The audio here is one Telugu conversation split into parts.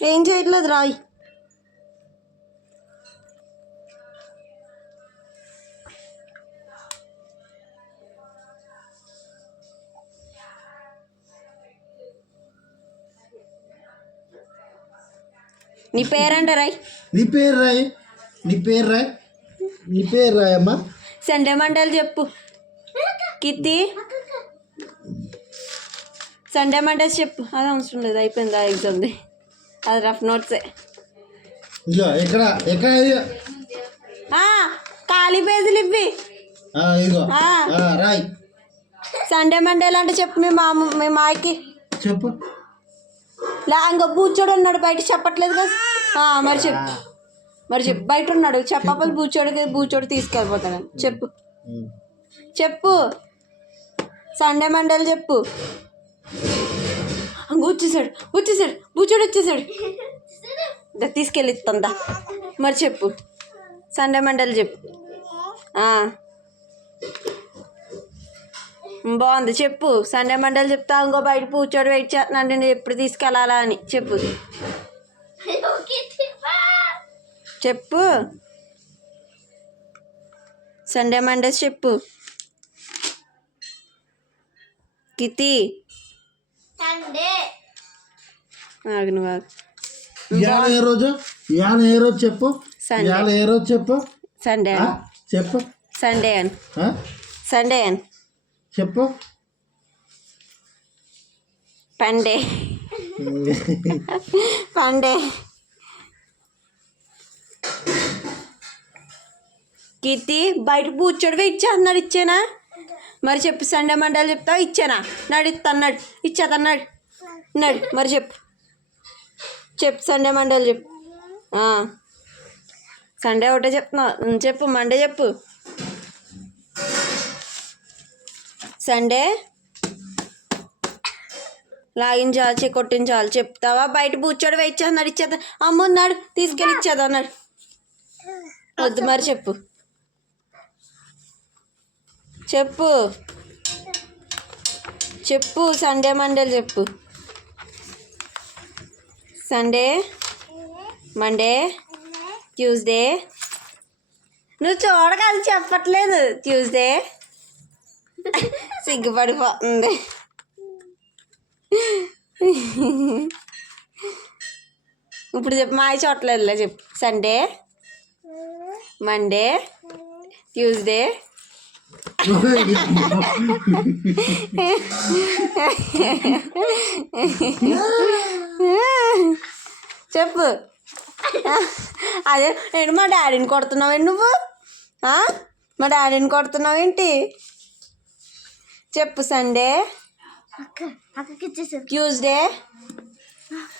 ఏం చేయట్లేదు రాయ్. నీ పేరంట రాయ్. నీ పేరు రాయ్. నీ పేరు రాయ్. నీ పేరు రాయమ్మా. సండే మండల్ చెప్పు కిత్తి. సండే మండల్స్ చెప్పు. అది అవసరం లేదు, అయిపోయింది ఆ ఎగ్జామ్ది. అది రఫ్ నోట్సే. ఇగో ఎక్కడ ఎక్కడ ఖాళీ పేజీలు ఇవ్వి. ఇగో రాయ్. సండే మండేలు అంటే చెప్పు మీ మాయకి చెప్పు. ఇంకో బూచోడు ఉన్నాడు బయట, చెప్పట్లేదు కదా. మరి చెప్పు బయట ఉన్నాడు, చెప్పకపోతే బూచోడు తీసుకెళ్ళిపోతాడు. చెప్పు సండే మండేలు చెప్పు. వచ్చేసాడు బూచోడు వచ్చేసాడు. తీసుకెళ్ళి ఇస్తుందా. మరి చెప్పు సండే మండేలు చెప్పు. బాగుంది చెప్పు. సండే మండేలు చెప్తా. ఇంకో బయట కూర్చోడు వెయిట్ చేస్తున్నాను నేను ఎప్పుడు తీసుకెళ్ళాలా అని చెప్పు. చెప్పు సండే మండేస్ చెప్పు కితి. ఏ రోజు చెప్పు. ఏ రోజు చెప్పు. సండే చెప్పు. సండే అని చెప్పు. పండే కీర్తి బయట కూర్చోడు వెయిట్ చేస్తున్నాడు. ఇచ్చానా? మరి చెప్పు సండే మండలి చెప్తావు. ఇచ్చానా? నడు ఇచ్చేతన్నాడు. మరి చెప్పు సండే మండలి చెప్పు. సండే ఒకటే చెప్తున్నావు. చెప్పు మండే చెప్పు. సండే లాగించాలి కొట్టించాలి చెప్తావా? బయట కూర్చోడు వెయిట్ చేస్తున్నాడు. ఇచ్చేద్దా. అమ్మున్నాడు తీసుకెళ్ళి ఇచ్చేదా అన్నాడు. వద్దు మరి చెప్పు సండే మండేలు చెప్పు. Sunday Monday Tuesday. నువ్వు చూడగలి చెప్పట్లేదు. ట్యూస్డే సిగ్గుపడిపోతుంది. ఇప్పుడు చెప్పు. మాయ చూడలేదులే చెప్పు. సండే మండే ట్యూస్డే చెప్పు. అదే నేను మా డాడీని కొడుతున్నావేంటి నువ్వు? మా డాడీని కొడుతున్నావేంటి? చెప్పు. సండే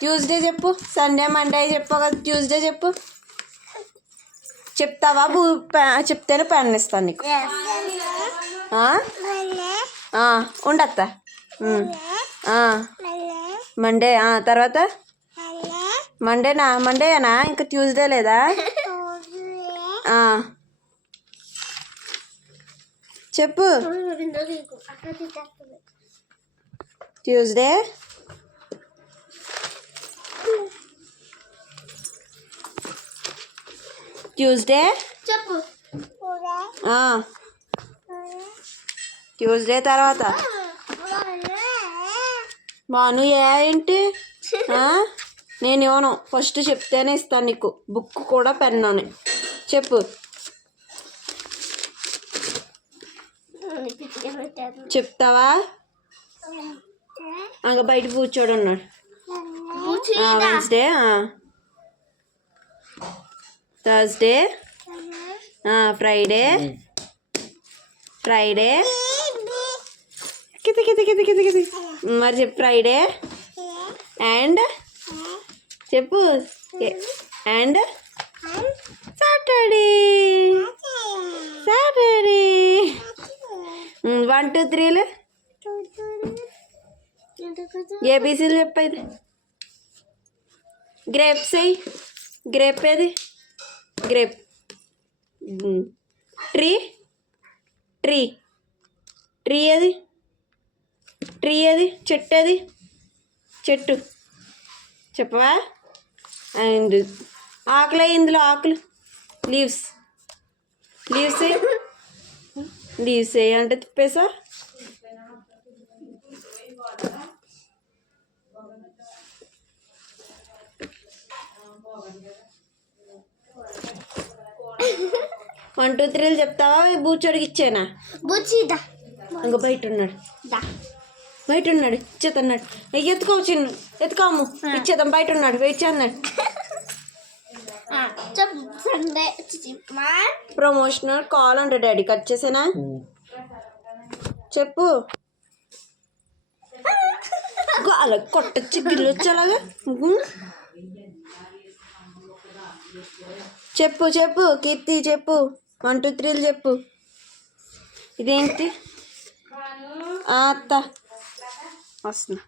ట్యూస్డే చెప్పు. సండే మండే చెప్పు కదా. ట్యూస్డే చెప్పు. చెప్తావా? చెప్తేనే పెన్ ఇస్తాను నీకు. ఉండత్తా. మండే తర్వాత మండేనా ఇంకా ట్యూస్డే లేదా? చెప్పు. ట్యూస్డే చెప్పు. ట్యూస్డే తర్వాత మాను ఏంటి? నేను ఇవ్వను. ఫస్ట్ చెప్తేనే ఇస్తాను నీకు. బుక్ కూడా పెన్ను అని చెప్పు. చెప్తావా? అంక బయట కూర్చోడు ఉన్నాడు. వెన్స్డే థర్స్డే ఫ్రైడే కితి. మరి చెప్పు. ఫ్రైడే అండ్ చెప్పు. అండ్ సాటర్డే 1 2 3 ఏబీసీలు చెప్పైతే. గ్రేప్స్ అయ్యి. గ్రేప్ ఏది? గ్రేప్. ట్రీ ఏది? చెట్టు ఏది? చెట్టు చెప్పవా? అండ్ ఆకులు ఇందులో ఆకులు లీవ్స్ లీవ్స్ లీవ్స్ అంటే తిప్పేసా. వన్ టూ త్రీలు చెప్తావా బూచోడికి ఇచ్చేనా? బుచ్చిదా ఇంకా బయట ఉన్నాడు, బయట ఉన్నాడు ఇచ్చేతన్నాడు. ఎత్తుకో చిన్ను, ఎత్తుకోము ఇచ్చేద్దాం. బయట ఉన్నాడు, వెయిట్ చేస్తున్నాడు. ప్రమోషనల్ కాల్ అంట డాడీ. కట్ చేసేనా? చెప్పు. అలా కొట్టచ్చు, గిల్లొచ్చు అలాగా. చెప్పు చెప్పు కీర్తి, చెప్పు. 1 2 3 చెప్పు. ఇదేంటి? అత్త వస్తున్నా.